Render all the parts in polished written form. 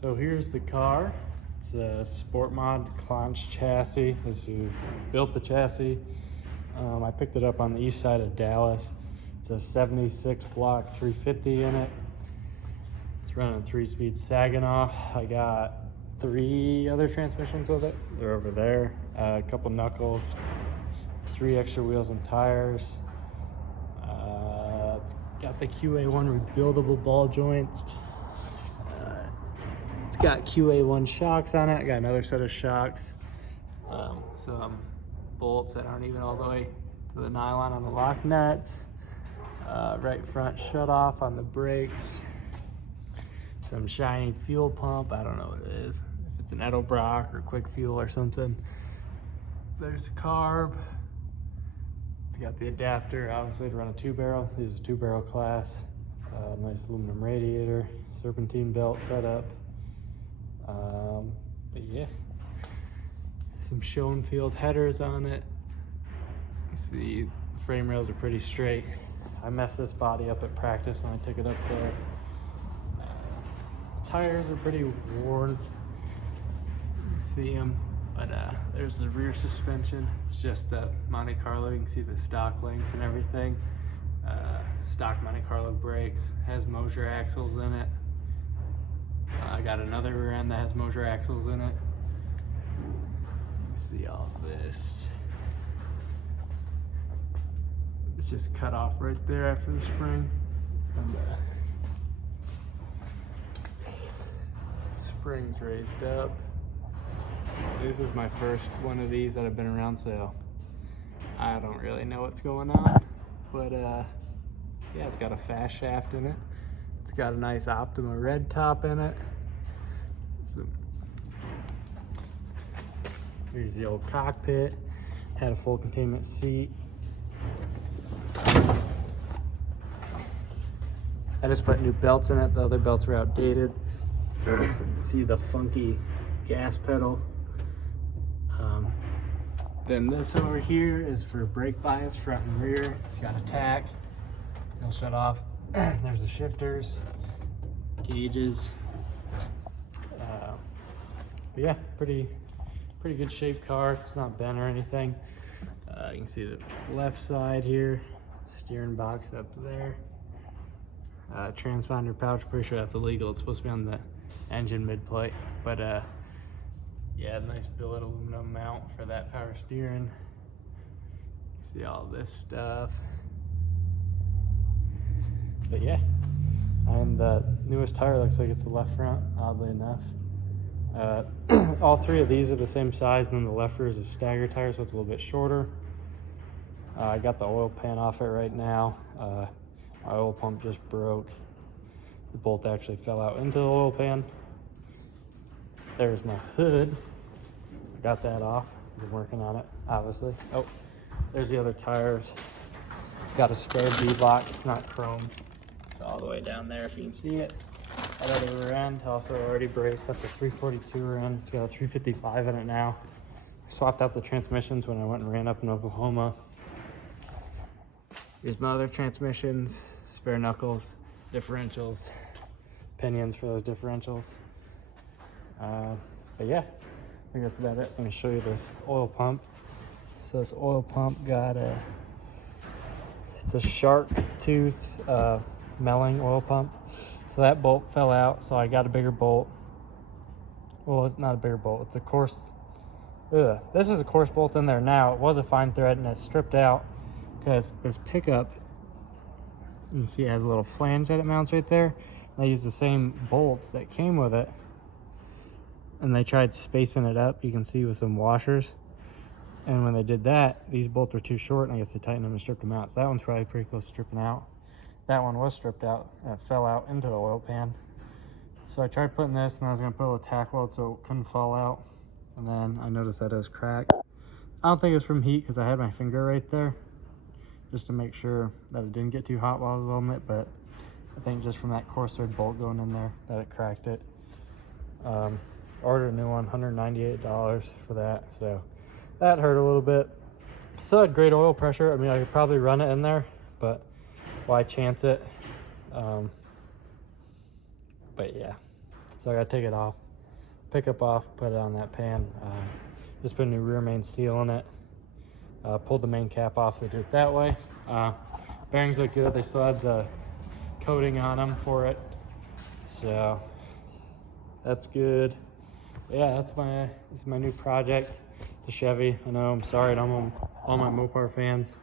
So here's the car. It's a Sport Mod Clonch chassis. This who built the chassis. I picked it up on the east side of Dallas. It's a 76 block 350 in it. It's running 3-speed Saginaw. I got 3 other transmissions with it. They're over there. A couple knuckles, 3 extra wheels and tires. It's got the QA1 rebuildable ball joints. It's got QA1 shocks on it. I got another set of shocks. Some bolts that aren't even all the way to the nylon on the lock nuts. Right front shut off on the brakes. Some shiny fuel pump. I don't know what it is. If it's an Edelbrock or Quick Fuel or something. There's the carb. It's got the adapter, obviously, to run a 2-barrel. This is a 2-barrel class. Nice aluminum radiator, serpentine belt setup. But yeah, some Schoenfield headers on it. You see, the frame rails are pretty straight. I messed this body up at practice when I took it up there. Tires are pretty worn. You see them, but there's the rear suspension. It's just the Monte Carlo. You can see the stock links and everything. Stock Monte Carlo brakes. Has Mosier axles in it. I got another rear end that has Mosier axles in it. You see all this. It's just cut off right there after the spring. And springs raised up. This is my first one of these that have been around, so I don't really know what's going on. But yeah, it's got a fast shaft in it. It's got a nice Optima red top in it. So, here's the old cockpit. Had a full containment seat. I just put new belts in it. The other belts were outdated. See the funky gas pedal. Then this over here is for brake bias, front and rear. It's got a tack. It'll shut off. There's the shifters, gauges. But yeah, pretty good shaped car. It's not bent or anything. You can see the left side here, steering box up there. Transponder pouch, pretty sure that's illegal. It's supposed to be on the engine mid plate, but yeah, nice billet aluminum mount for that power steering. See all this stuff. But yeah, and the newest tire looks like it's the left front, oddly enough. All 3 of these are the same size, and then the left rear is a stagger tire, so it's a little bit shorter. I got the oil pan off it right now. My oil pump just broke. The bolt actually fell out into the oil pan. There's my hood. I got that off. Been working on it, obviously. Oh, there's the other tires. Got a spare beadlock. It's not chrome. It's all the way down there if you can see it. That other rear end also already braced up to 342 rear end. It's got a 355 in it now. I swapped out the transmissions when I went and ran up in Oklahoma. Here's my other transmissions, spare knuckles, differentials, pinions for those differentials. But yeah, I think that's about it. Let me show you this oil pump. So this oil pump got it's a shark tooth Melling oil pump. So that bolt fell out, so I got a bigger bolt. Well, it's not a bigger bolt, it's a coarse, this is a coarse bolt in there now. It was a fine thread and it's stripped out because this pickup, you can see it has a little flange that it mounts right there. And they used the same bolts that came with it, and they tried spacing it up, you can see, with some washers. And when they did that, these bolts were too short, and I guess they tightened them and stripped them out. So that one's probably pretty close to stripping out. That one was stripped out, and it fell out into the oil pan. So I tried putting this, and I was gonna put a little tack weld so it couldn't fall out. And then I noticed that it was cracked. I don't think it was from heat, because I had my finger right there, just to make sure that it didn't get too hot while I was welding it. But I think just from that coarse thread bolt going in there that it cracked it. Ordered a new one, $198 for that. So that hurt a little bit. Still had great oil pressure. I mean, I could probably run it in there, but why chance it? But yeah, So I gotta take it off, pickup off, put it on that pan. Just put a new rear main seal on it. Pulled the main cap off to do it that way. Bearings look good. They still had the coating on them for it, so that's good. Yeah, this is my new project, the Chevy. I know, I'm sorry to all my Mopar fans.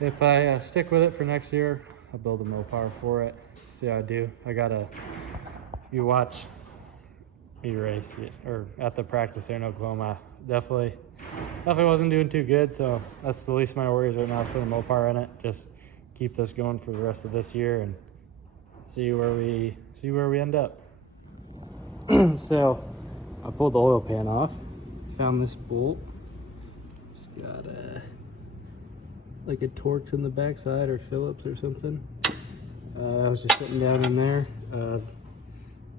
If I stick with it for next year, I'll build a Mopar for it. See how I do. You watch me race or at the practice there in Oklahoma, definitely wasn't doing too good. So that's the least of my worries right now, is putting a Mopar in it. Just keep this going for the rest of this year and see where we end up. So I pulled the oil pan off, found this bolt. It's got like a Torx in the backside, or Phillips or something. I was just sitting down in there.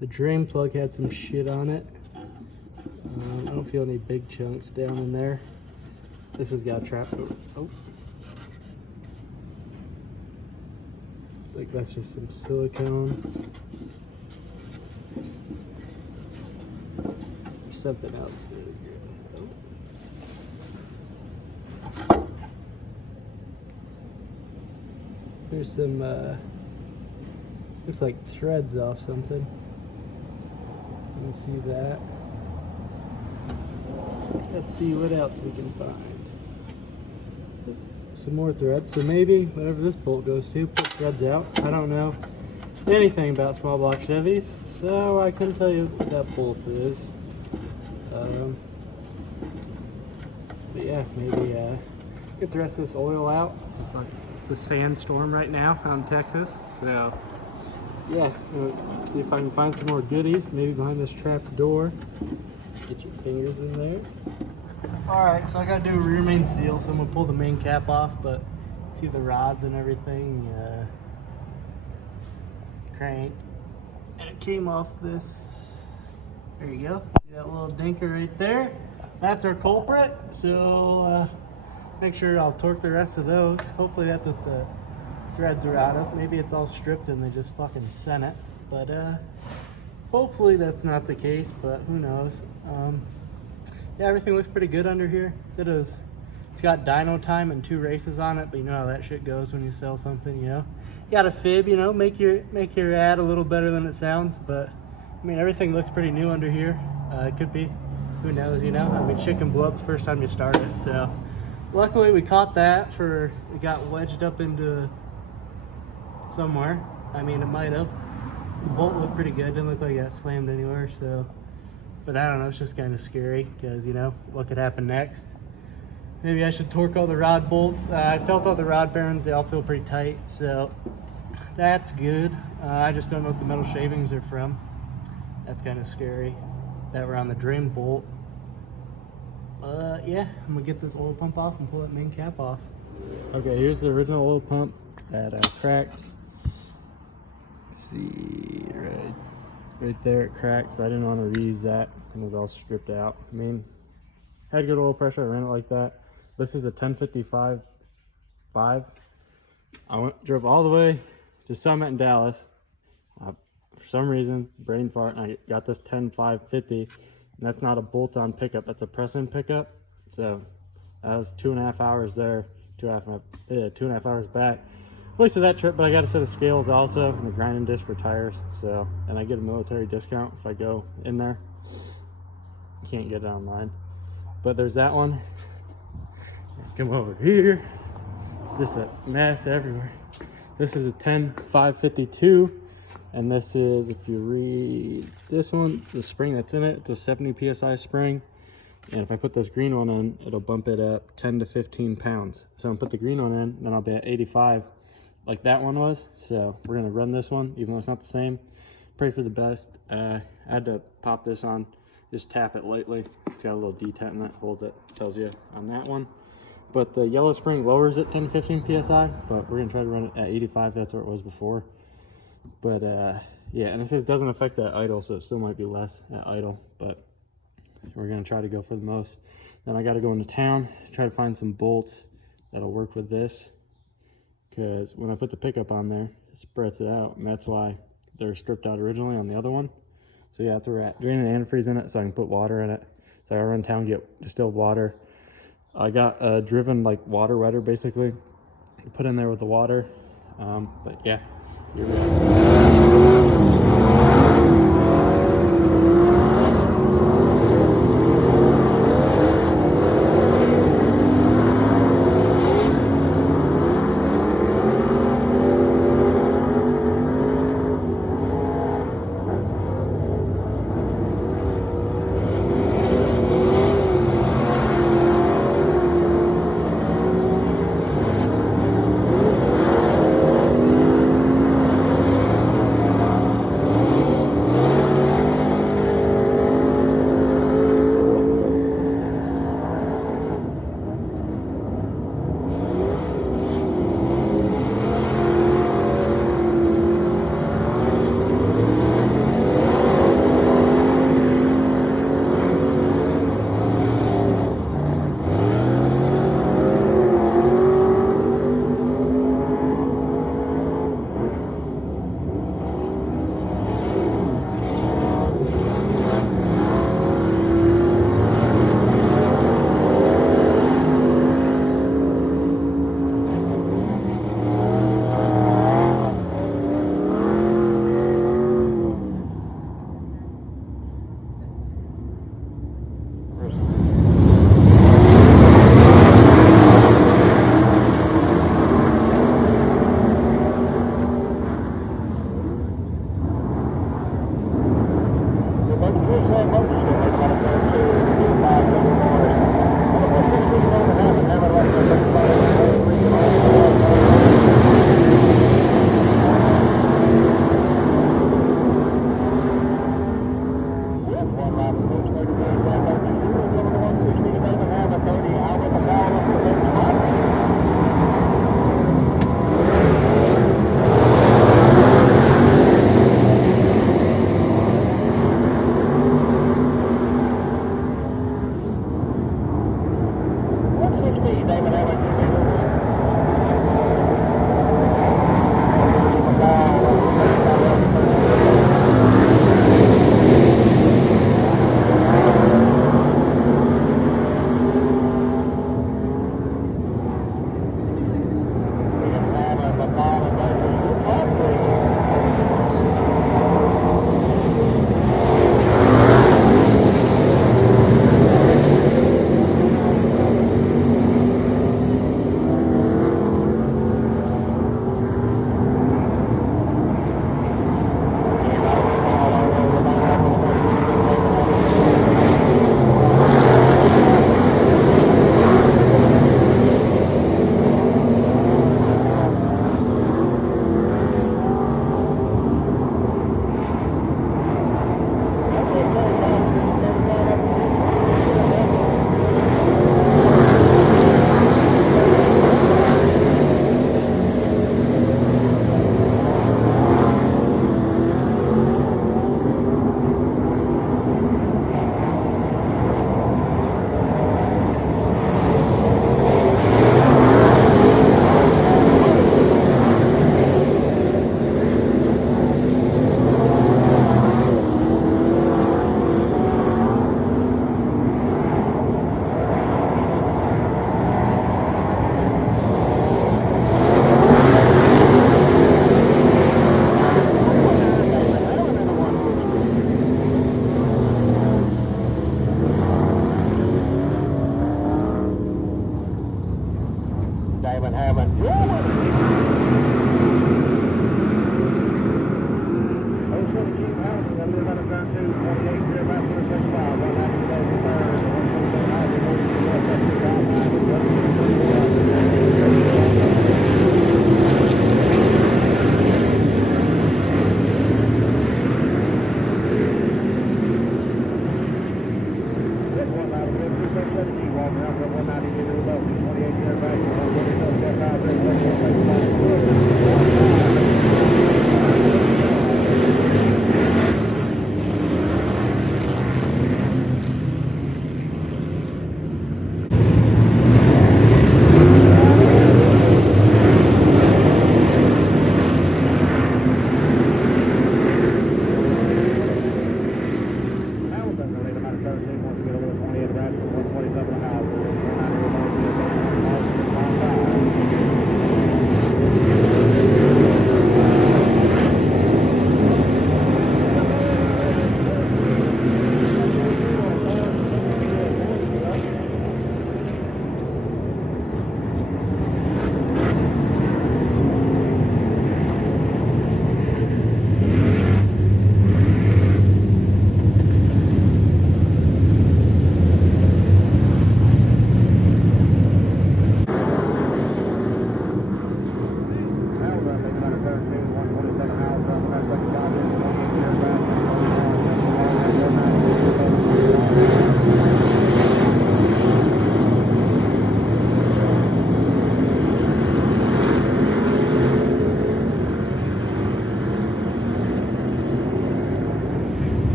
The drain plug had some shit on it. I don't feel any big chunks down in there. This has got trap. Oh. Like that's just some silicone. There's something else. Oh. There's some, looks like threads off something. You can see that. Let's see what else we can find. Some more threads. So maybe whatever this bolt goes to, put threads out. I don't know anything about small block Chevys, so I couldn't tell you what that bolt is. But yeah, maybe get the rest of this oil out. It's a sandstorm right now out in Texas, so yeah, see if I can find some more goodies, maybe behind this trap door. Get your fingers in there. Alright, so I gotta do a rear main seal, so I'm gonna pull the main cap off, but see the rods and everything, crank, and it came off this, there you go, see that little dinker right there? That's our culprit, so make sure I'll torque the rest of those. Hopefully that's what the threads are out of. Maybe it's all stripped and they just fucking sent it, but hopefully that's not the case, but who knows. Yeah, everything looks pretty good under here. It's got dyno time and 2 races on it, but you know how that shit goes when you sell something, you know. You got a fib, you know, make your ad a little better than it sounds, but I mean everything looks pretty new under here. It could be, who knows, you know. I mean shit can blow up the first time you start it, so luckily we caught that it got wedged up into somewhere. I mean it might have. The bolt looked pretty good, didn't look like it got slammed anywhere, so. But I don't know, it's just kind of scary because, you know, what could happen next. Maybe I should torque all the rod bolts. I felt all the rod bearings, they all feel pretty tight, so that's good. I just don't know what the metal shavings are from. That's kind of scary that we're on the drain bolt. Yeah, I'm gonna get this oil pump off and pull that main cap off. Okay, here's the original oil pump that I cracked. See, right there it cracked, so I didn't want to reuse that, and it was all stripped out. I mean, had good oil pressure, I ran it like that. This is a 1055 5. Drove all the way to Summit in Dallas. For some reason, brain fart, and I got this 10550, and that's not a bolt-on pickup, that's a press-in pickup. So that was 2.5 hours there, 2.5 hours back. Wasted that trip, but I got a set of scales also and a grinding disc for tires. So, and I get a military discount if I go in there. You can't get it online, but there's that one. Come over here, just a mess everywhere. This is a 10552, and this is, if you read this one, the spring that's in it, it's a 70 psi spring. And if I put this green one in, it'll bump it up 10 to 15 pounds. So I'm gonna put the green one in, then I'll be at 85 like that one was. So we're gonna run this one, even though it's not the same. Pray for the best. I had to pop this on, just tap it lightly. It's got a little detent in it, holds it, tells you on that one. But the yellow spring lowers it 10 to 15 psi, but we're gonna try to run it at 85, that's where it was before. But yeah, and it says it doesn't affect that idle, so it still might be less at idle, but we're gonna try to go for the most. Then I gotta go into town, try to find some bolts that'll work with this, because when I put the pickup on there, it spreads it out, and that's why they're stripped out originally on the other one. So yeah, that's where we're at. Doing an antifreeze in it so I can put water in it. So I run town, get distilled water. I got a driven like water wetter basically. Put in there with the water. But yeah, here we go.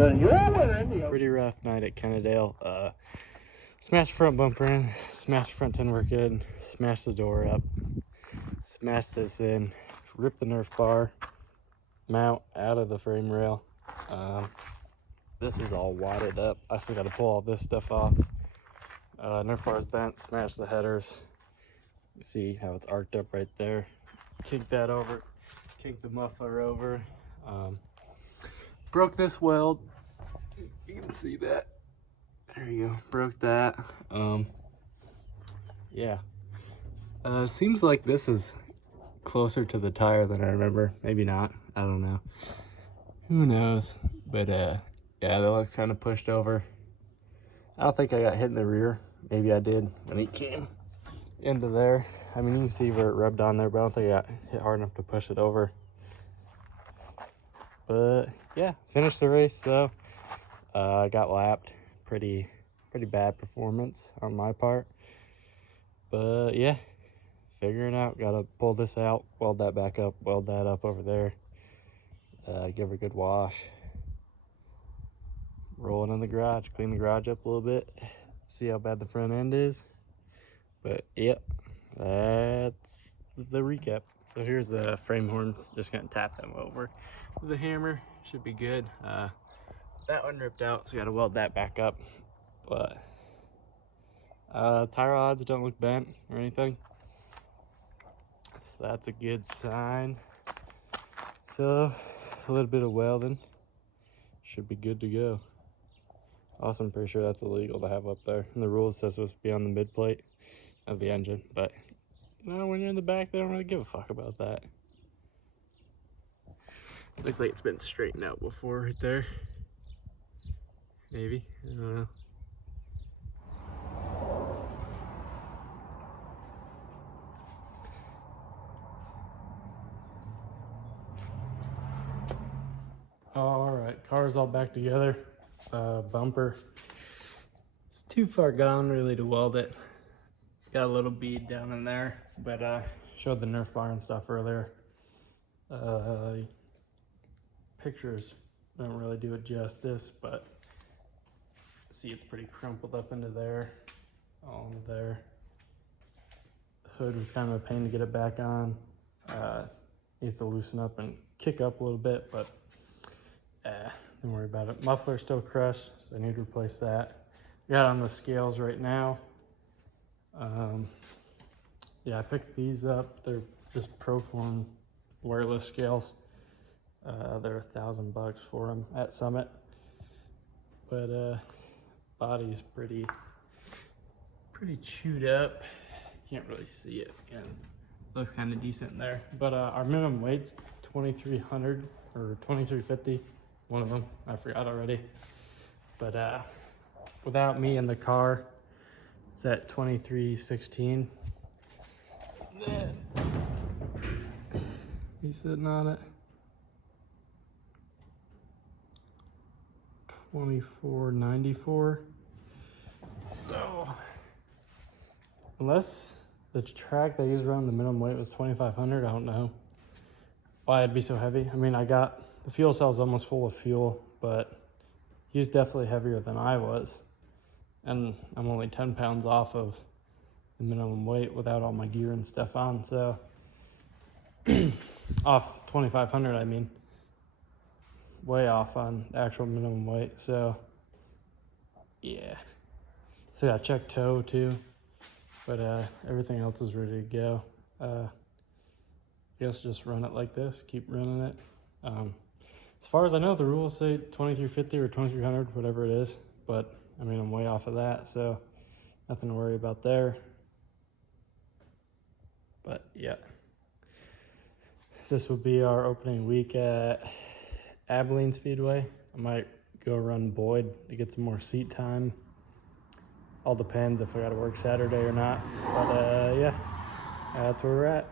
Pretty rough night at Kennedale. Smashed front bumper in, smashed front end work in, smashed the door up, smashed this in, ripped the Nerf bar mount out of the frame rail. This is all wadded up. I still got to pull all this stuff off. Nerf bar's bent, smashed the headers. You see how it's arced up right there. Kinked that over, kinked the muffler over. Broke this weld. You can see that. There you go, broke that. Yeah. Seems like this is closer to the tire than I remember. Maybe not, I don't know. Who knows? But yeah, that looks kind of pushed over. I don't think I got hit in the rear. Maybe I did when he came into there. I mean, you can see where it rubbed on there, but I don't think I got hit hard enough to push it over. But yeah, finished the race, so I got lapped. Pretty bad performance on my part. But yeah, figuring out, gotta pull this out, weld that back up, weld that up over there, give her a good wash. Roll it in the garage, clean the garage up a little bit, see how bad the front end is. But yep, that's the recap. So here's the frame horn, just gonna tap them over with a hammer, should be good. That one ripped out, so gotta weld that back up. But tire rods don't look bent or anything, so that's a good sign. So a little bit of welding should be good to go. Also, I'm pretty sure that's illegal to have up there. And the rule says it's supposed to be on the mid plate of the engine, but you know, when you're in the back, they don't really give a fuck about that. Looks like it's been straightened out before right there. Maybe, I don't know. All right, car's all back together. Bumper, it's too far gone really to weld it. Got a little bead down in there, but showed the Nerf bar and stuff earlier. Pictures don't really do it justice, but see, it's pretty crumpled up into there, all into there. The hood was kind of a pain to get it back on. Needs to loosen up and kick up a little bit, but don't worry about it. Muffler's still crushed, so I need to replace that. Got on the scales right now. Yeah, I picked these up. They're just Proform wireless scales. They're $1,000 for them at Summit. But body's pretty chewed up. Can't really see it. Yeah, looks kind of decent there. But our minimum weight's 2,300 or 2,350. One of them, I forgot already. But without me in the car, it's at 2,316. Then he's sitting on it. 2,494. So unless the track they use around the minimum weight was 2,500, I don't know why it'd be so heavy. I mean, the fuel cell's almost full of fuel, but he's definitely heavier than I was. And I'm only 10 pounds off of the minimum weight without all my gear and stuff on, so off 2,500, I mean. Way off on the actual minimum weight, so yeah. So I checked tow too, but everything else is ready to go. Guess just run it like this, keep running it. As far as I know, the rules say 2,350 or 2,300, whatever it is, but I mean, I'm way off of that, so nothing to worry about there. But yeah, this will be our opening week at Abilene Speedway. I might go run Boyd to get some more seat time. All depends if I gotta work Saturday or not. But yeah, that's where we're at.